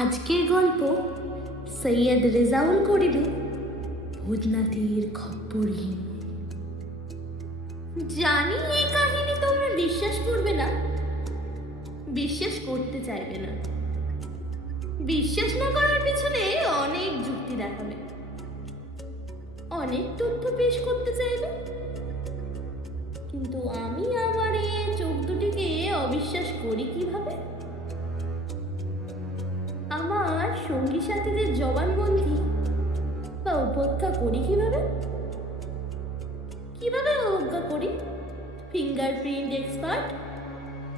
আজকের গল্প সৈয়দ রেজাউল করিমের ভূতনাথের খপ্পরহীন। জানি এই কাহিনী তোমরা বিশ্বাস করবে না, বিশ্বাস করতে চাইবে না, বিশ্বাস না করার পিছনে অনেক যুক্তি দেখাবে, অনেক তথ্য পেশ করতে চাইবে, কিন্তু আমি আমার এই চোখ দুটিকে অবিশ্বাস করি কিভাবে? আমার সঙ্গী সাথীদের জবানবন্দি বা উপেক্ষা করি কিভাবে? কিভাবে অবজ্ঞা করি ফিঙ্গারপ্রিন্ট এক্সপার্ট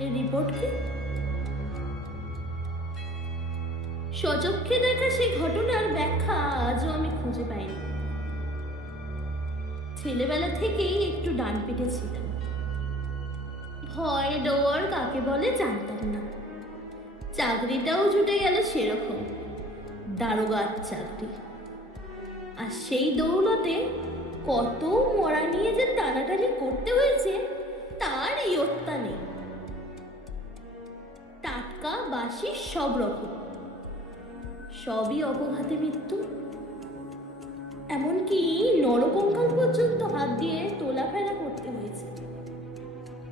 এর রিপোর্ট কি? সচক্ষে দেখা সেই ঘটনার ব্যাখ্যা আজও আমি খুঁজে পাইনি। ছেলেবেলা থেকেই একটু ডান পিঠে ছিলাম, ভয় ডর কাকে বলে জানতাম না। চাকরিটাও জুটে গেল সেরকম, দারোগার চাকরি। আর সেই দৌলতে কত মরা নিয়ে যে টানাটানি করতে হয়েছে তার ইয়ত্তা নেই। টাটকা বাসি সব রকম, সবই অপঘাতে মৃত্যু। এমনকি নরকঙ্কাল পর্যন্ত হাত দিয়ে তোলাফেরা করতে হয়েছে।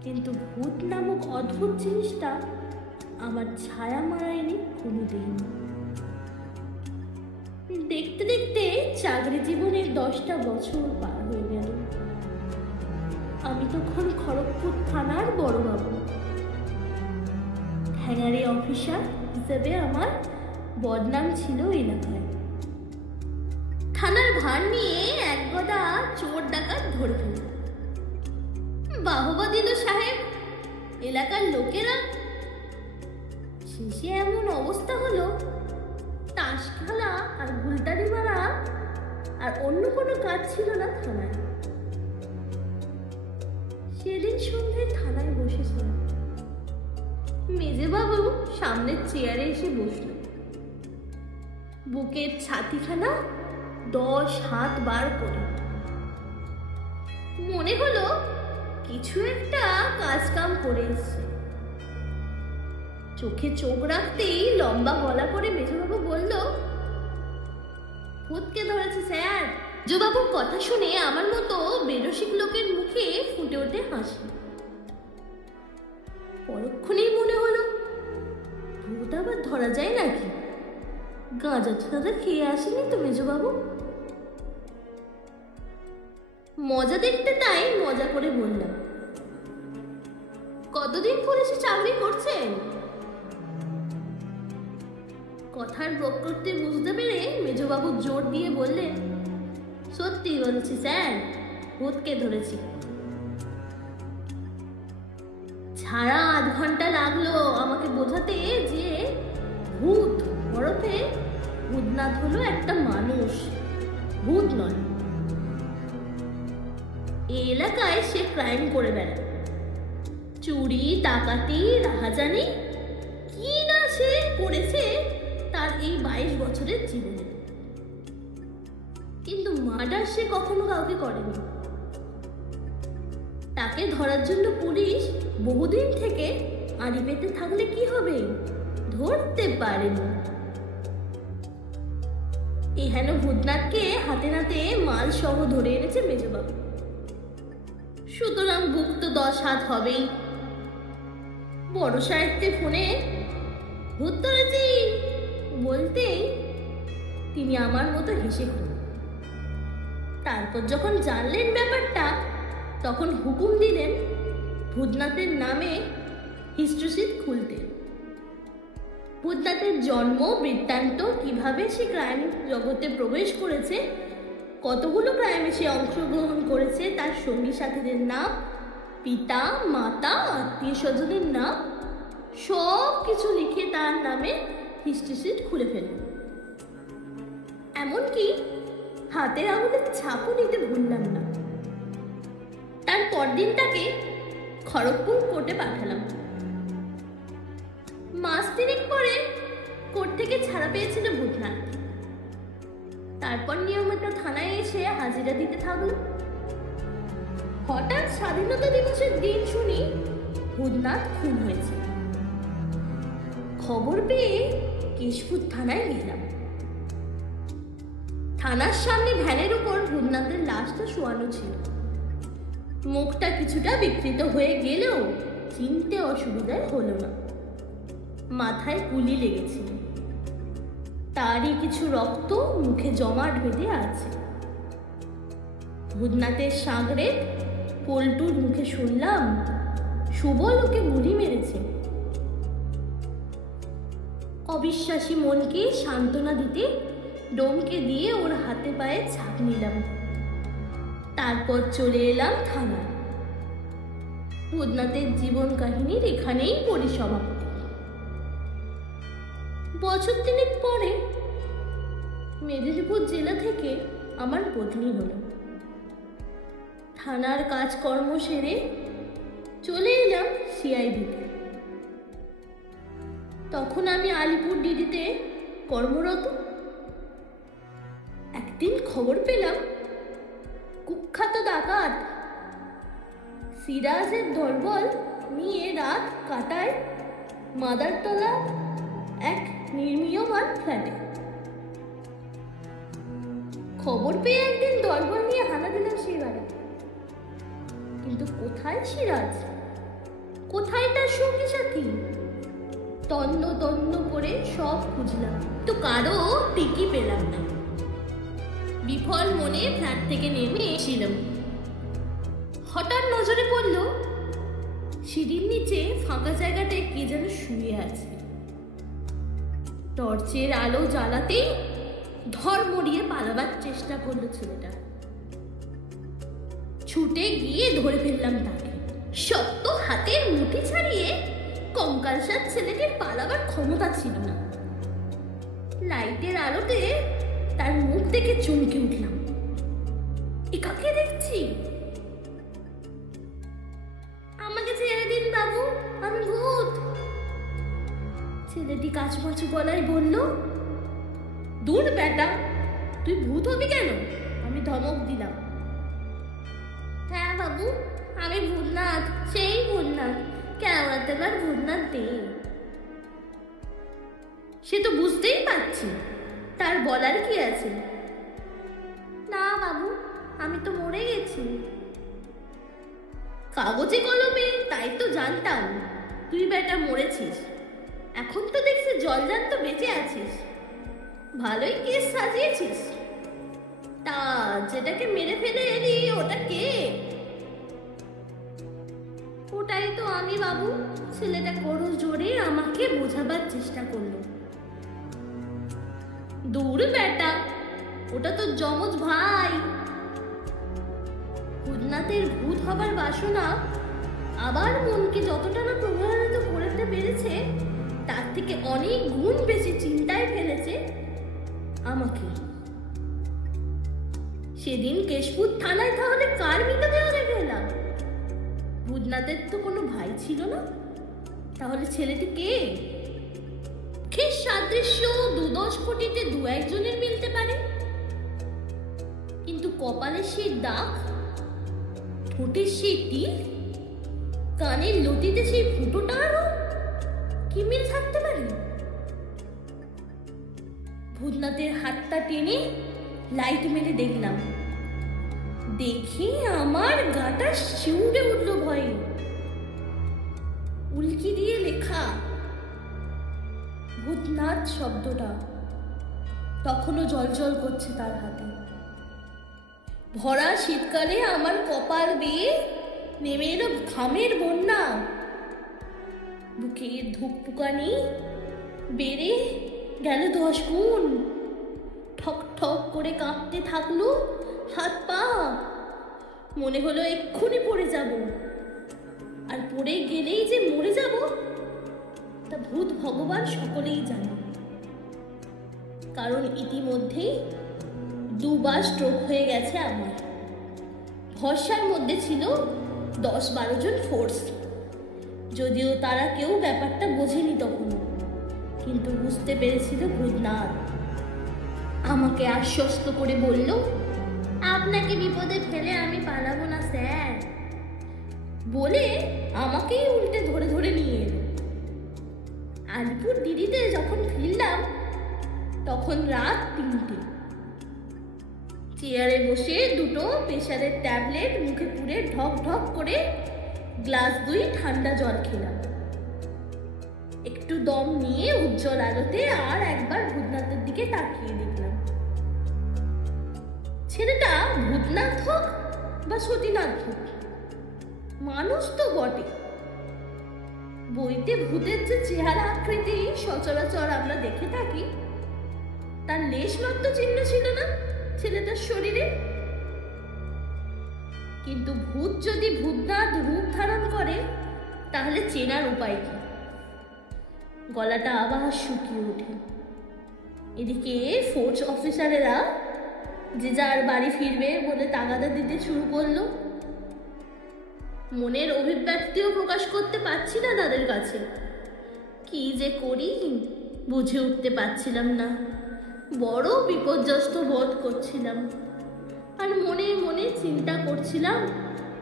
কিন্তু ভূত নামক অদ্ভুত জিনিসটা আমার ছায়া মারায়নি কোনোদিন। দেখতে দেখতে চাকরি জীবনের 10টা বছর পার হয়ে গেল। আমি তখন খড়গপুর থানার বড়বাবু, ঠ্যাঙারি অফিসার হিসেবে আমার বদনাম ছিল এলাকায়। থানার ভার নিয়ে এক গদা চোর ডাকাত ধরে ফেলল, বাহবা দিল সাহেব এলাকার লোকেরা। শেষে এমন অবস্থা হলো, তাস খেলা আর গুলটারি মারা আর অন্য কোনো কাজ ছিল না থানায়। সেদিন সন্ধ্যায় থানায় বসেছিলাম। মেজবাবু সামনের চেয়ারে এসে বসল। বুকের ছাতিখানা 10 হাত বার করে। মনে হলো কিছু একটা কাজ কাম করে এসছে। চোখে চোখ রাখতেই লম্বা গলা করে মেজবাবু বলল, ভূতকে ধরেছে স্যার। মেজবাবুর কথা শুনে আমার মতো বেরসিক লোকের মুখে ফুটে ওঠে হাসি। পরক্ষণেই মনে হলো, ভূত আবার ধরা যায় নাকি? গাঁজা টাজা খেয়ে আসেনি তো মেজবাবু? মজা দেখতে তাই মজা করে বললাম, কতদিন পুলিশে চাকরি করছেন? কথার বক্রত্বে বুঝতে পেরে মেজবাবু জোর দিয়ে বললেন, সত্যি বলছি স্যার, ভূতকে ধরেছি। ছাড়া 8 ঘন্টা লাগলো আমাকে বোঝাতে যে ভূত ওরফে ভূতনাথ হলো একটা মানুষ, ভূত নয়। এই এলাকায় সে ক্রাইম করে বেড়ায়, চুরি ডাকাতি রাহাজানি কি না সে করেছে তার এই 22 বছরের জীবনে। কিন্তু মার্ডার সে কখনো কাউকে করেনি। তাকে ধরার জন্য পুলিশ বহুদিন থেকে আড়ি পেতে থাকলে কি হবে, ধরতে পারেনি। এহেন ভূতনাথকে হাতে নাতে মাল সহ ধরে এনেছে মেজবাবু। সুতরাং বুক তো 10 হাত হবেই। বড় সাহেবকে ফোনে ভূত ধরেছি বলতেই তিনি আমার মতো হেসে খুন। তারপর যখন জানলেন ব্যাপারটা, তখন হুকুম দিলেন ভূতনাথের নামে হিস্ট্রিশিট খুলতে। ভূতনাথের জন্ম বৃত্তান্ত, কিভাবে সে ক্রাইম জগতে প্রবেশ করেছে, কতগুলো ক্রাইমে সে অংশগ্রহণ করেছে, তার সঙ্গী সাথীদের নাম, পিতা মাতা আত্মীয় স্বজনের নাম, সব কিছু লিখে তার নামে হিস্ট্রিশিট খুলে ফেলল। এমনকি হাতের আঙুলের ছাপও নিতে ভুললাম না। তার পরদিন তাকে খড়গপুর কোর্টে পাঠালাম। মাস 3 পরে কোর্ট থেকে ছাড়া পেয়েছিল ভূতনাথ। তারপর নিয়মিত থানায় এসে হাজিরা দিতে থাকলো। হঠাৎ স্বাধীনতা দিবসের দিন শুনি ভূতনাথ খুন হয়েছে। খবর পেয়ে কেশপুর থানায় গেলাম। থানার সামনে ভ্যানের উপর ভূতনাথের লাশটা শোয়ানো ছিল। মুখটা কিছুটা বিকৃত হয়ে গেলেও চিনতে অসুবিধা হলো না। মাথায় গুলি লেগেছিল, তারই কিছু রক্ত মুখে জমাট বেঁধে আছে। ভূতনাথের সাগরে পল্টুর মুখে শুনলাম সুবল ওকে গুলি মেরেছে। অবিশ্বাসী মনকে সান্ত্বনা দিতে ডোমকে দিয়ে ওর হাতে পায়ে ছাপ নিলাম। তারপর চলে এলাম থানায়। ভূতনাথের জীবন কাহিনীর এখানেই পরিসমাপ্তি। বছর তিনেক পরে মেদিনীপুর জেলা থেকে আমার বদলি হলো। থানার কাজকর্ম সেরে চলে এলাম সিআইডিতে। তখন আমি আলিপুর ডিডিতে কর্মরত। একদিন খবর পেলাম কুখ্যাত ডাকাত সিরাজের দলবল নিয়ে রাত কাটায় মাদারতলা এক নির্মীয়মান ফ্ল্যাটে। খবর পেয়ে একদিন দলবল নিয়ে হানা দিলাম সেই বাড়িতে। কিন্তু কোথায় সিরাজ, কোথায় তার সঙ্গী সাথী? তন্ন তন্ন করে সব খুঁজলাম, তো কারো টিকি পেলাম না। বিফল মনে ফ্ল্যাট থেকে নেমে এসেছিলাম। হঠাৎ নজরে পড়ল সিঁড়ির নিচে ফাঁকা জায়গাটায় কে যেন শুয়ে আছে। টর্চের আলো জ্বালাতেই ধর মরিয়ে পালাবার চেষ্টা করলো ছেলেটা। ছুটে গিয়ে ধরে ফেললাম তাকে। শক্ত হাতের মুঠি ছাড়িয়ে কঙ্কালসার ছেলেটির পালাবার ক্ষমতা ছিল না। লাইটের আলোতে তার মুখ দেখে চমকে উঠলাম। এ কাকে দেখছি? আমাকে ছেড়ে দিন বাবু, আমি ভূত। ছেলেটি কাছমাছু গলায় বলল, দূর বেটা, তুই ভূত হবি কেন? আমি ধমক দিলাম। হ্যাঁ বাবু, আমি ভূতনাথ, সেই ভূতনাথ, কেওড়াতলার ভূতনাথ দে। সে তো বুঝতেই পারছি, তার বলার কি আছে? না বাবু, আমি তো মরে গেছি। কাগজে কলমে তাই তো জানতাম তুই বেটা মরেছিস। এখন তো দেখছি জলজান্ত বেঁচে আছিস। ভালোই কেস সাজিয়েছিস। তা যেটাকে মেরে ফেলে এলি ওটা কে? ওটাই তো আমি বাবু। ছেলেটা করো জোরে আমাকে বোঝাবার চেষ্টা করলো। দূর বেটা, ওটা তো যমজ ভাই। ভূতনাথের ভূত হবার বাসনা আবার মনকে যতটা না প্রভাবিত করতে পেরেছে, তার থেকে অনেক গুণ বেশি চিন্তায় ফেলেছে আমাকে। সেদিন কেশপুর থানায় তাহলে কার মৃতদেহ দেখে এলাম? ভূতনাথের তো কোনো ভাই ছিল না, তাহলে ছেলেটি কে? মুখের সাদৃশ্য ২-১০ কোটিতে ২-১ জনের মিলতে পারে, কিন্তু কপালে সেই দাগ, ঠোঁটের সেই টিল, কানের লতিতে সেই ফুটোটারও কি মিল থাকতে পারে? ভূতনাথের হাতটা টেনে লাইট মেরে দেখলাম। দেখে আমার গাটা শিউরে উঠল ভয়ে। উল্কি দিয়ে লেখা ভূতনাথ শব্দটা তখনও জলজল করছে তার হাতে। ভরা শীতকালে আমার কপাল বেয়ে নেমে এলো ঘামের বন্যা। বুকের ধুকপুকানি বেড়ে গেল 10 গুণ। ঠক ঠক করে কাঁপতে থাকলো হাত পা। মনে হলো এক্ষুনি পড়ে যাব, আর পড়ে গেলেই যে মরে যাব তা ভূত ভগবান সকলেই জানে। কারণ ইতিমধ্যেই 2 বার স্ট্রোক হয়ে গেছে আমার। ভরসার মধ্যে ছিল 10-12 জন ফোর্স। যদিও তারা কেউ ব্যাপারটা বোঝেনি তখনও, কিন্তু বুঝতে পেরেছিল ভূতনাথ। আমাকে আশ্বস্ত করে বলল, আপনাকে বিপদে ফেলে আমি পালাবো না স্যার, বলে আমাকেই উল্টে ধরে ধরে নিয়ে এলো। আলিপুর দিদিতে যখন ফিরলাম তখন রাত 3টে। চেয়ারে বসে দুটো প্রেশারের ট্যাবলেট মুখে পুরে ঢক ঢক করে গ্লাস 2 ঠান্ডা জল খেলাম। একটু দম নিয়ে উজ্জ্বল আলোতে আর একবার ভূতনাথের দিকে তাকিয়ে দেখলাম। ছেলেটা ভূতনাথ হোক বা সতীনাথ হোক, মানুষ তো বটে। বইতে ভূতের যে চেহারা আকৃতি সচরাচর আমরা দেখে থাকি, তার লেশ মাত্র চিহ্ন ছিল না ছেলেটার শরীরে। কিন্তু ভূত যদি ভূতনাথ রূপ ধারণ করে তাহলে চেনার উপায় কি? গলাটা আবার শুকিয়ে ওঠে। এদিকে ফোর্স অফিসারেরা যে যার বাড়ি ফিরবে বলে তাগাদা দিতে শুরু করলো। মনের অভিব্যক্তিও প্রকাশ করতে পারছি না তাদের কাছে। কি যে করি বুঝে উঠতে পারছিলাম না। বড় বিপর্যস্ত বোধ করছিলাম। আর মনে মনে চিন্তা করছিলাম,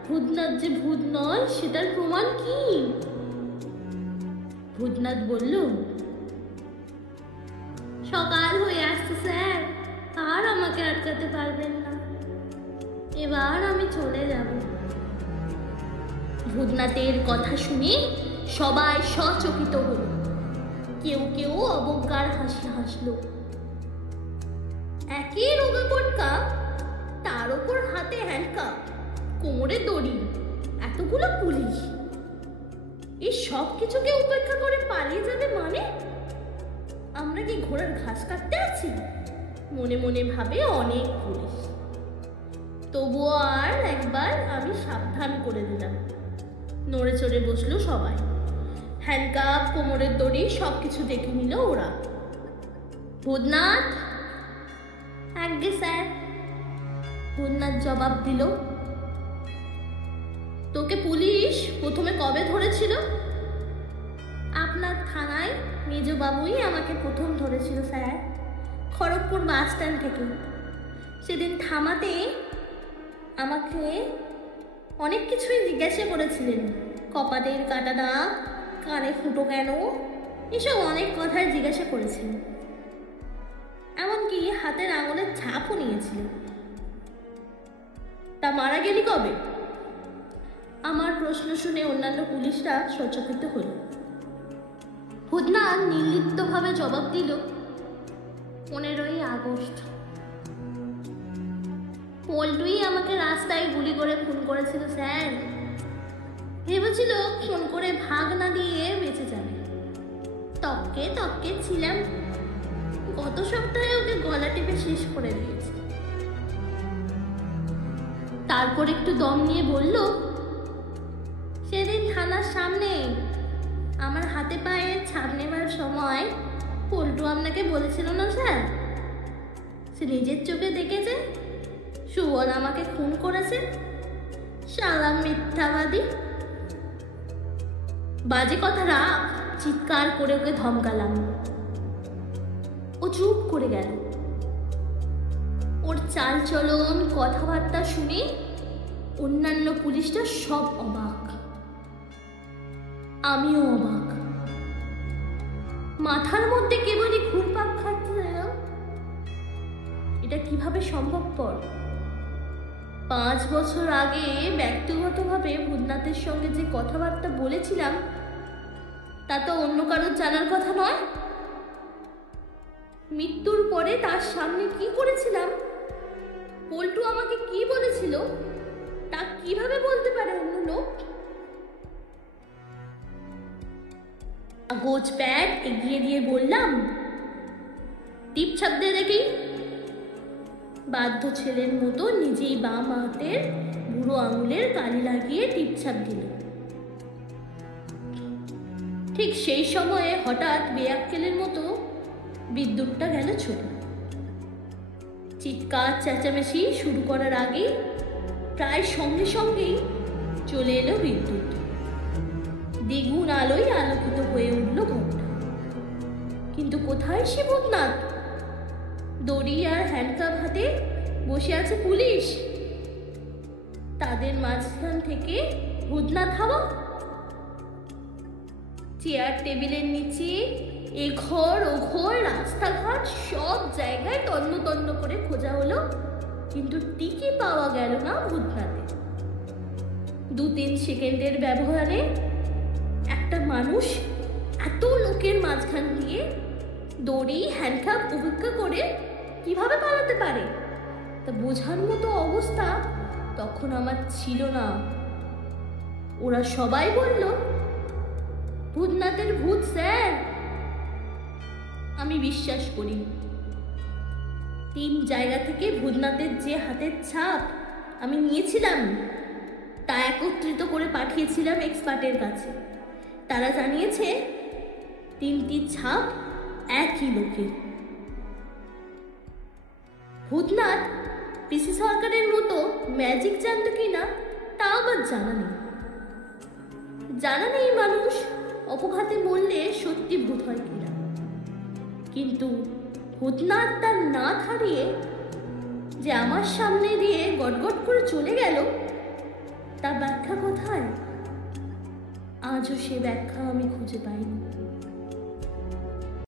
ভূতনাথ যে ভূত নয় সেটার প্রমাণ কি? ভূতনাথ বলল, সকাল হয়ে আসছে স্যার, আর আমাকে আটকাতে পারবেন না। এবার আমি চলে যাব। ভূতনাথের কথা শুনে সবাই সচকিত হল। কেউ কেউ অবজ্ঞার হাসি হাসল। একই রোগা পটকা, তার ওপর হাতে হ্যান্ডকাপ, কোমরে দড়ি, এতগুলো পুলিশ, এই সব কিছুকে উপেক্ষা করে পালিয়ে যাবে মানে? আমরা কি ঘোড়ার ঘাস কাটতে আছি? মনে মনে ভাবে অনেক পুলিশ। তবুও আর একবার আমি সাবধান করে দিলাম। নড়ে চড়ে বসলো সবাই। হ্যান্ডকাপ, কোমরের দড়ি সবকিছু দেখে নিল ওরা। ভূতনাথ? আজ্ঞে স্যার। ভূতনাথ জবাব দিল, তোকে পুলিশ প্রথমে কবে ধরেছিল? আপনার থানায় মেজবাবুই আমাকে প্রথম ধরেছিল স্যার, খড়গপুর বাস স্ট্যান্ড থেকে। সেদিন থামাতে আমাকে অনেক কিছুই জিজ্ঞাসা করেছিলেন। কপাটের কাটা দাগ, কানে ফুটো কেন, এসব অনেক কথাই জিজ্ঞাসা করেছিলেন। এমনকি হাতের আঙুলের ছাপও নিয়েছিলেন। তা মারা গেলি কবে? আমার প্রশ্ন শুনে অন্যান্য পুলিশরা সচকিত হল। ভূতনাথ নির্লিপ্তভাবে জবাব দিল, 15ই আগস্ট। পল্টুই আমাকে রাস্তায় গুলি করে খুন করেছিল স্যার। ভেবেছিল খুন করে ভাগ না দিয়ে বেঁচে যাবে। তককে তককে ছিলাম। গত সপ্তাহে ওকে গলা টিপে শেষ করে দিয়েছে। তারপর একটু দম নিয়ে বলল, সেদিন থানার সামনে আমার হাতে পায়ে ছাপ নেবার সময় পল্টু আপনাকে বলেছিল না স্যার? সে নিজের চোখে দেখেছে সুবল আমাকে খুন করেছে। শালা মিথ্যাবাদী। বাজে কথা রাখ, চিৎকার করে ওকে ধমকালাম। ও চুপ করে গেল। ওর চাল চলন, কথাবার্তা শুনে অন্যান্য পুলিশরা সব অবাক, আমিও অবাক। মাথার মধ্যে কেবলই ঘুরপাক খাচ্ছে, এটা কিভাবে সম্ভবপর? 5 বছর আগে ব্যক্তিগতভাবে ভূতনাথের সঙ্গে যে কথাবার্তা বলেছিলাম তা তো অন্য কারোর জানার কথা নয়। মৃত্যুর পরে তার সামনে কি করেছিলাম, পল্টু আমাকে কি বলেছিল, তা কিভাবে বলতে পারে অন্য লোক? কাগজ প্যাড এগিয়ে দিয়ে বললাম, টিপ ছাপ দিয়ে দেখি। বাধ্য ছেলের মতো নিজেই বাম হাতের বুড়ো আঙুলের কালি লাগিয়ে টিপছাপ দিল। ঠিক সেই সময়ে হঠাৎ বেয়াক্কেলের মতো বিদ্যুৎটা গেল ছুটে। চিৎকার চেঁচামেচি শুরু করার আগে প্রায় সঙ্গে সঙ্গেই চলে এলো বিদ্যুৎ। দ্বিগুণ আলোয় আলোকিত হয়ে উঠল ঘরটা। কিন্তু কোথায় সে ভূতনাথ? দড়ি আর হ্যান্ডকাপ হাতে বসে আছে পুলিশ। তাদের মাঝখান থেকে ভূতনাথ হাওয়া। চেয়ার টেবিলের নিচে, এ ঘর ও ঘর, রাস্তাঘাট সব জায়গায় তন্ন তন্ন করে খোঁজা হলো, কিন্তু টিকি পাওয়া গেল না ভূতনাথে। 2-3 সেকেন্ডের ব্যবহারে একটা মানুষ এত লোকের মাঝখান দিয়ে দড়ি হ্যান্ডকাপ উপেক্ষা করে কিভাবে পালাতে পারে তা বোঝার মতো অবস্থা তখন আমার ছিল না। ওরা সবাই বলল, ভূতনাথের ভূত স্যার। আমি বিশ্বাস করি। 3 জায়গা থেকে ভূতনাথের যে হাতের ছাপ আমি নিয়েছিলাম তা একত্রিত করে পাঠিয়েছিলাম এক্সপার্টের কাছে। তারা জানিয়েছে 3টি ছাপ একই লোকের। ভূতনাথ পিসি সরকারের মতো ম্যাজিক জানতো কিনা তা আবার জানা নেই মানুষ অপঘাতে মরলে সত্যি ভূত হয় কিনা। কিন্তু ভূতনাথ তার নাক হারিয়ে যে আমার সামনে দিয়ে গটগট করে চলে গেল, তার ব্যাখ্যা কোথায়? আজও সে ব্যাখ্যা আমি খুঁজে পাইনি।